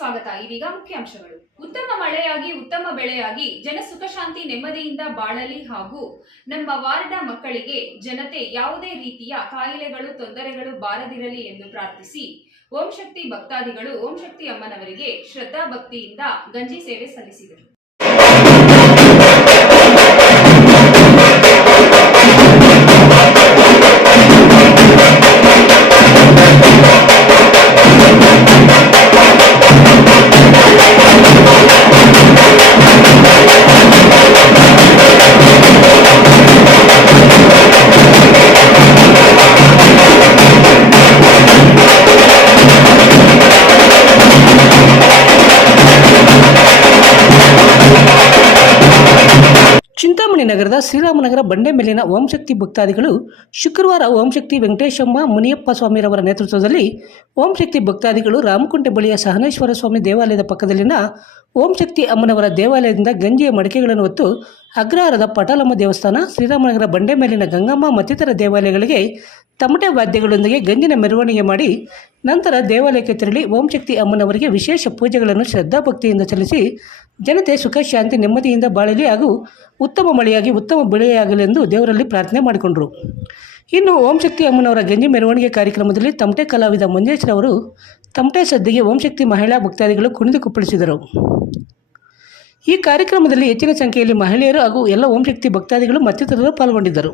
ಸ್ವಾಗತ. ಇದೀಗ ಮುಖ್ಯಾಂಶಗಳು. ಉತ್ತಮ ಮಳೆಯಾಗಿ, ಉತ್ತಮ ಬೆಳೆಯಾಗಿ ಜನ ಸುಖ ಶಾಂತಿ ನೆಮ್ಮದಿಯಿಂದ ಬಾಳಲಿ ಹಾಗೂ ನಮ್ಮ ವಾರ್ಡ ಮಕ್ಕಳಿಗೆ ಜನತೆ ಯಾವುದೇ ರೀತಿಯ ಕಾಯಿಲೆಗಳು, ತೊಂದರೆಗಳು ಬಾರದಿರಲಿ ಎಂದು ಪ್ರಾರ್ಥಿಸಿ ಓಂ ಶಕ್ತಿ ಭಕ್ತಾದಿಗಳು, ಓಂ ಶಕ್ತಿ ಅಮ್ಮನವರಿಗೆ ಶ್ರದ್ಧಾ ಭಕ್ತಿಯಿಂದ ಗಂಜಿ ಸೇವೆ ಸಲ್ಲಿಸಿದರು. ನಗರದ ಶ್ರೀರಾಮನಗರ ಬಂಡೆ ಮೇಲಿನ ಓಂಶಕ್ತಿ ಭಕ್ತಾದಿಗಳು ಶುಕ್ರವಾರ ಓಂಶಕ್ತಿ ವೆಂಕಟೇಶಮ್ಮ ಮುನಿಯಪ್ಪ ಸ್ವಾಮಿರವರ ನೇತೃತ್ವದಲ್ಲಿ ಓಂಶಕ್ತಿ ಭಕ್ತಾದಿಗಳು ರಾಮಕುಂಟೆ ಬಳಿಯ ಸಹನೇಶ್ವರ ಸ್ವಾಮಿ ದೇವಾಲಯದ ಪಕ್ಕದಲ್ಲಿನ ಓಂಶಕ್ತಿ ಅಮ್ಮನವರ ದೇವಾಲಯದಿಂದ ಗಂಜಿಯ ಮಡಿಕೆಗಳನ್ನು ಹೊತ್ತು ಅಗ್ರಹಾರದ ಪಟಾಲಮ್ಮ ದೇವಸ್ಥಾನ, ಶ್ರೀರಾಮನಗರ ಬಂಡೆ ಮೇಲಿನ ಗಂಗಮ್ಮ ಮತ್ತಿತರ ದೇವಾಲಯಗಳಿಗೆ ತಮಟೆ ವಾದ್ಯಗಳೊಂದಿಗೆ ಗಂಜಿನ ಮೆರವಣಿಗೆ ಮಾಡಿ ನಂತರ ದೇವಾಲಯಕ್ಕೆ ತೆರಳಿ ಓಂಶಕ್ತಿ ಅಮ್ಮನವರಿಗೆ ವಿಶೇಷ ಪೂಜೆಗಳನ್ನು ಶ್ರದ್ಧಾಭಕ್ತಿಯಿಂದ ಸಲ್ಲಿಸಿ ಜನತೆ ಸುಖ, ಶಾಂತಿ, ನೆಮ್ಮದಿಯಿಂದ ಬಾಳಲಿ ಹಾಗೂ ಉತ್ತಮ ಮಳೆಯಾಗಿ ಉತ್ತಮ ಬೆಳೆಯಾಗಲಿ ಎಂದು ದೇವರಲ್ಲಿ ಪ್ರಾರ್ಥನೆ ಮಾಡಿಕೊಂಡರು. ಇನ್ನು ಓಂಶಕ್ತಿ ಅಮ್ಮನವರ ಗಂಜಿ ಮೆರವಣಿಗೆ ಕಾರ್ಯಕ್ರಮದಲ್ಲಿ ತಮಟೆ ಕಲಾವಿದ ಮಂಜೇಶ್ರವರು ತಮಟೆ ಸದ್ದಿಗೆ ಓಂಶಕ್ತಿ ಮಹಿಳಾ ಭಕ್ತಾದಿಗಳು ಕುಣಿದು ಕುಪ್ಪಳಿಸಿದರು. ಈ ಕಾರ್ಯಕ್ರಮದಲ್ಲಿ ಹೆಚ್ಚಿನ ಸಂಖ್ಯೆಯಲ್ಲಿ ಮಹಿಳೆಯರು ಹಾಗೂ ಎಲ್ಲ ಓಂಶಕ್ತಿ ಭಕ್ತಾದಿಗಳು ಮತ್ತಿತರರು ಪಾಲ್ಗೊಂಡಿದ್ದರು.